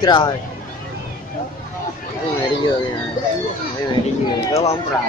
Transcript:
Trời, mấy mẹ đi vừa kìa, mấy mẹ đi vừa có bóng ra.